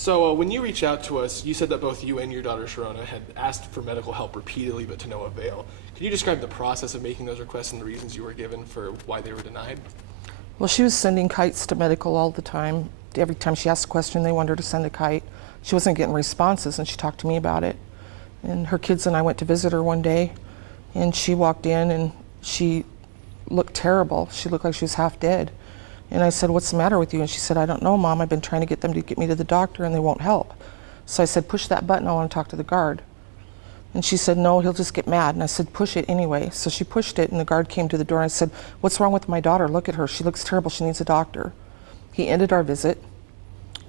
So when you reached out to us, you said that both you and your daughter Sharona had asked for medical help repeatedly, but to no avail. Can you describe the process of making those requests and the reasons you were given for why they were denied? Well, she was sending kites to medical all the time. Every time she asked a question, they wanted her to send a kite. She wasn't getting responses, and she talked to me about it. And her kids and I went to visit her one day, and she walked in, and she looked terrible. She looked like she was half dead. And I said, "What's the matter with you?" And she said, "I don't know, Mom. I've been trying to get them to get me to the doctor, and they won't help." So I said, "Push that button. I want to talk to the guard." And she said, "No, he'll just get mad." And I said, "Push it anyway." So she pushed it, and the guard came to the door. And I said, "What's wrong with my daughter? Look at her. She looks terrible. She needs a doctor." He ended our visit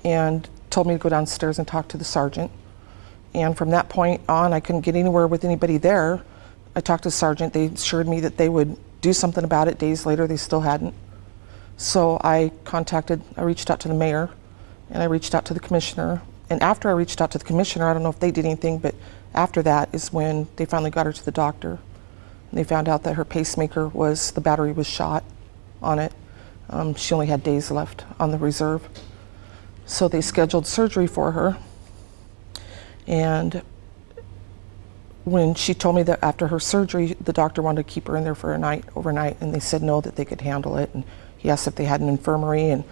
and told me to go downstairs and talk to the sergeant. And from that point on, I couldn't get anywhere with anybody there. I talked to the sergeant. They assured me that they would do something about it. Days later, they still hadn't. So I reached out to the mayor, and I reached out to the commissioner. And after I reached out to the commissioner, I don't know if they did anything, but after that is when they finally got her to the doctor. And they found out that her pacemaker the battery was shot on it. She only had days left on the reserve. So they scheduled surgery for her. And when she told me that after her surgery, the doctor wanted to keep her in there for overnight, and they said no, that they could handle it. And he asked if they had an infirmary, and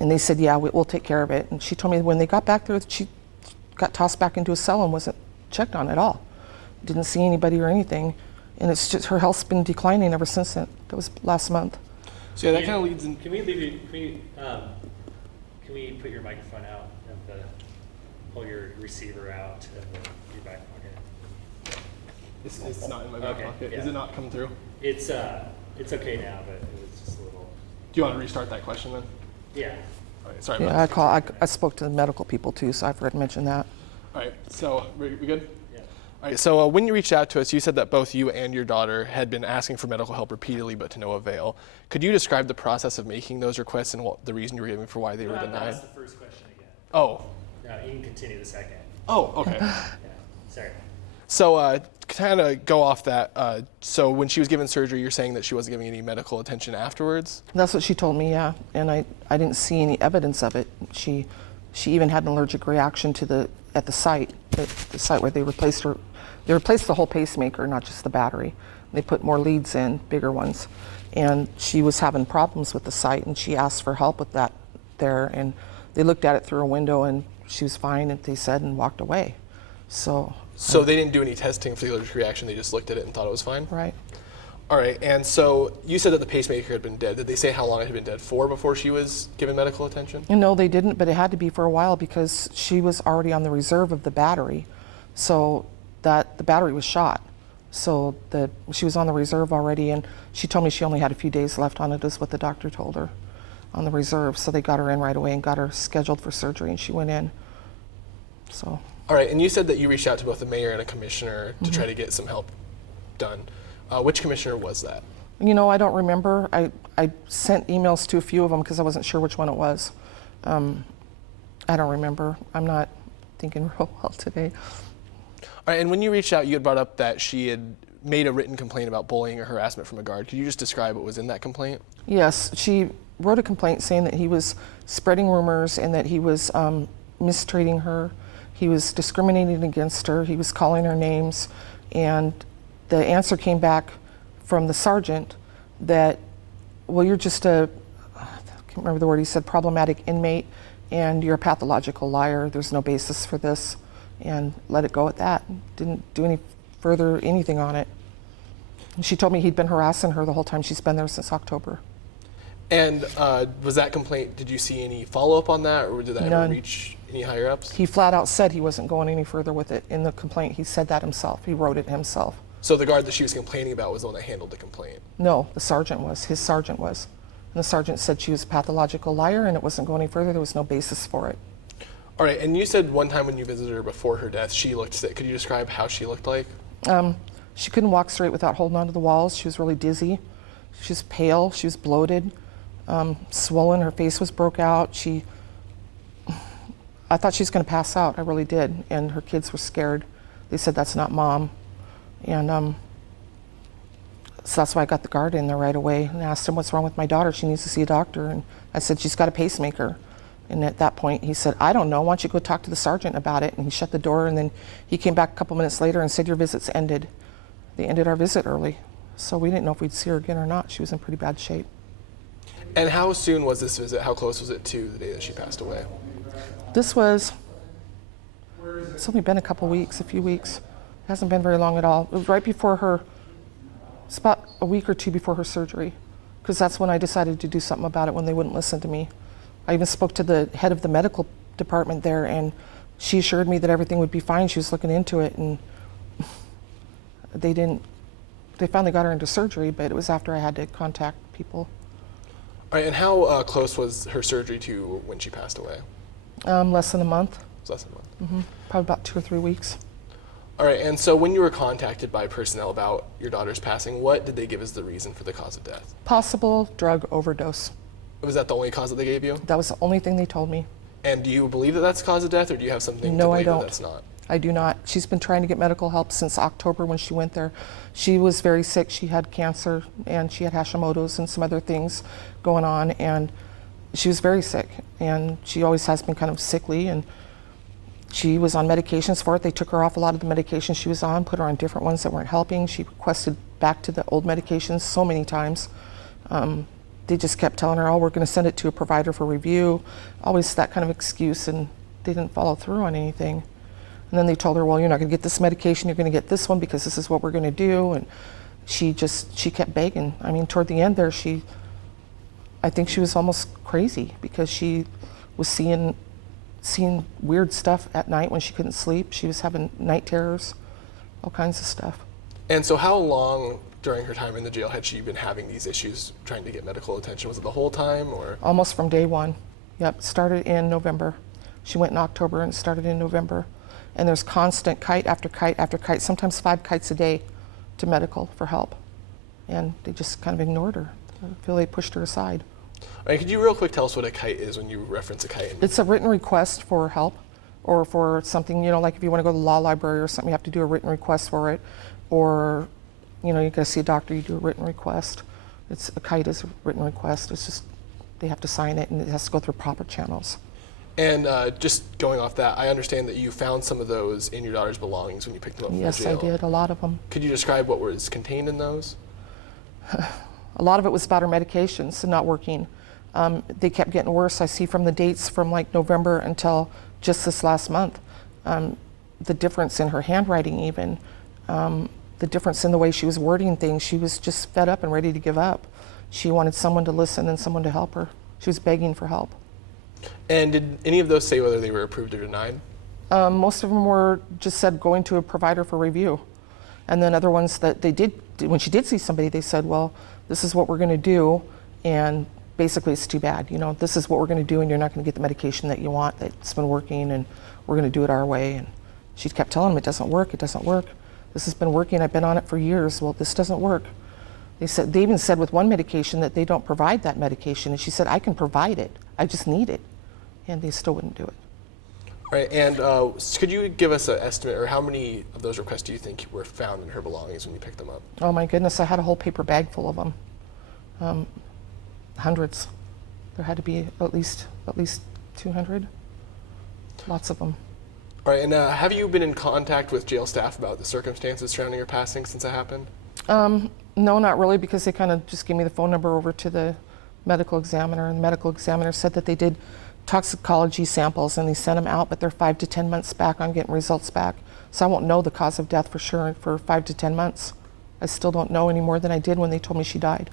they said, "Yeah, we'll take care of it." And she told me when they got back there, she got tossed back into a cell and wasn't checked on at all. Didn't see anybody or anything. And it's just, her health's been declining ever since then. That was last month. So yeah, that kind of leads in. Can we put your microphone out and pull your receiver out of your back pocket? It's not in my back pocket. Yeah. Is it not coming through? It's okay now, but it was just a little. Do you want to restart that question then? Yeah. All right, sorry. Yeah, I spoke to the medical people too, so I forgot to mention that. All right, so we good? Yeah. All right, so when you reached out to us, you said that both you and your daughter had been asking for medical help repeatedly, but to no avail. Could you describe the process of making those requests and the reason you were giving for why they were denied? That's the first question again. Oh. No, you can continue the second. Oh, okay. Yeah. Sorry. So kind of go off that. So when she was given surgery, you're saying that she wasn't giving any medical attention afterwards? That's what she told me, yeah. And I didn't see any evidence of it. She even had an allergic reaction at the site where they replaced her. They replaced the whole pacemaker, not just the battery. They put more leads in, bigger ones. And she was having problems with the site, and she asked for help with that there. And they looked at it through a window, and she was fine, and they said, and walked away. So they didn't do any testing for the allergic reaction, they just looked at it and thought it was fine? Right. All right, and so you said that the pacemaker had been dead. Did they say how long it had been dead for before she was given medical attention? No, they didn't, but it had to be for a while because she was already on the reserve of the battery. So that the battery was shot. So she was on the reserve already, and she told me she only had a few days left on it, is what the doctor told her, on the reserve. So they got her in right away and got her scheduled for surgery, and she went in. So. All right, and you said that you reached out to both the mayor and a commissioner to try to get some help done. Which commissioner was that? You know, I don't remember. I sent emails to a few of them because I wasn't sure which one it was. I don't remember. I'm not thinking real well today. All right, and when you reached out, you had brought up that she had made a written complaint about bullying or harassment from a guard. Could you just describe what was in that complaint? Yes, she wrote a complaint saying that he was spreading rumors and that he was mistreating her. He was discriminating against her. He was calling her names. And the answer came back from the sergeant that, well, you're just I can't remember the word he said, problematic inmate, and you're a pathological liar. There's no basis for this, and let it go at that. Didn't do anything on it. And she told me he'd been harassing her the whole time she's been there since October. And was that complaint, did you see any follow-up on that, or did that None. ever reach any higher ups? He flat out said he wasn't going any further with it in the complaint. He said that himself. He wrote it himself. So the guard that she was complaining about was the one that handled the complaint? No, the sergeant was. His sergeant was. And the sergeant said she was a pathological liar and it wasn't going any further. There was no basis for it. All right, and you said one time when you visited her before her death, she looked sick. Could you describe how she looked like? She couldn't walk straight without holding onto the walls. She was really dizzy. She was pale. She was bloated, swollen. Her face was broke out. I thought she was going to pass out. I really did. And her kids were scared. They said, "That's not Mom." And so that's why I got the guard in there right away and asked him, "What's wrong with my daughter? She needs to see a doctor." And I said, "She's got a pacemaker." And at that point, he said, I don't know, why don't you go talk to the sergeant about it? And he shut the door, and then he came back a couple minutes later and said, your visit's ended. They ended our visit early. So we didn't know if we'd see her again or not. She was in pretty bad shape. And how soon was this visit? How close was it to the day that she passed away? It's only been a couple weeks, a few weeks. It hasn't been very long at all. It was right before it's about a week or two before her surgery, because that's when I decided to do something about it when they wouldn't listen to me. I even spoke to the head of the medical department there, and she assured me that everything would be fine. She was looking into it, and they finally got her into surgery, but it was after I had to contact people. All right, and how close was her surgery to when she passed away? Less than a month. It was less than a month. Probably about 2 or 3 weeks. All right, and so when you were contacted by personnel about your daughter's passing, what did they give as the reason for the cause of death? Possible drug overdose. Was that the only cause that they gave you? That was the only thing they told me. And do you believe that that's the cause of death, or do you have something No, to I believe don't. that that's not? I do not. She's been trying to get medical help since October when she went there. She was very sick. She had cancer, and she had Hashimoto's and some other things going on, and she was very sick, and she always has been kind of sickly, and she was on medications for it. They took her off a lot of the medications she was on, put her on different ones that weren't helping. She requested back to the old medications so many times. They just kept telling her, oh, we're going to send it to a provider for review. Always that kind of excuse, and they didn't follow through on anything. And then they told her, well, you're not going to get this medication, you're going to get this one because this is what we're going to do. And she kept begging. I mean, toward the end there, I think she was almost crazy because she was seeing weird stuff at night when she couldn't sleep. She was having night terrors, all kinds of stuff. And so how long during her time in the jail had she been having these issues trying to get medical attention? Was it the whole time, or? Almost from day one. Yep, started in November. She went in October and started in November. And there's constant kite after kite after kite, sometimes 5 kites a day to medical for help. And they just kind of ignored her. I feel they pushed her aside. All right, could you real quick tell us what a kite is when you reference a kite? It's a written request for help or for something, like if you want to go to the law library or something, you have to do a written request for it. Or, you got to see a doctor, you do a written request. A kite is a written request. It's just, they have to sign it and it has to go through proper channels. And just going off that, I understand that you found some of those in your daughter's belongings when you picked them up from the Yes, jail. I did, a lot of them. Could you describe what was contained in those? A lot of it was about her medications and not working. They kept getting worse. I see from the dates from like November until just this last month, the difference in her handwriting even, the difference in the way she was wording things. She was just fed up and ready to give up. She wanted someone to listen and someone to help her. She was begging for help. And did any of those say whether they were approved or denied? Most of them were just said going to a provider for review. And then other ones that they did, when she did see somebody, they said, well, this is what we're going to do, and basically it's too bad. This is what we're going to do, and you're not going to get the medication that you want that's been working, and we're going to do it our way. And she kept telling them, it doesn't work, it doesn't work. This has been working, I've been on it for years. Well, this doesn't work. They even said with one medication that they don't provide that medication, and she said, I can provide it, I just need it. And they still wouldn't do it. Right, and could you give us an estimate, or how many of those requests do you think were found in her belongings when you picked them up? Oh my goodness, I had a whole paper bag full of them. Hundreds. There had to be at least 200. Lots of them. All right, and have you been in contact with jail staff about the circumstances surrounding her passing since that happened? No, not really, because they kind of just gave me the phone number over to the medical examiner, and the medical examiner said that they did toxicology samples and they sent them out, but they're 5 to 10 months back on getting results back. So I won't know the cause of death for sure for 5 to 10 months. I still don't know any more than I did when they told me she died.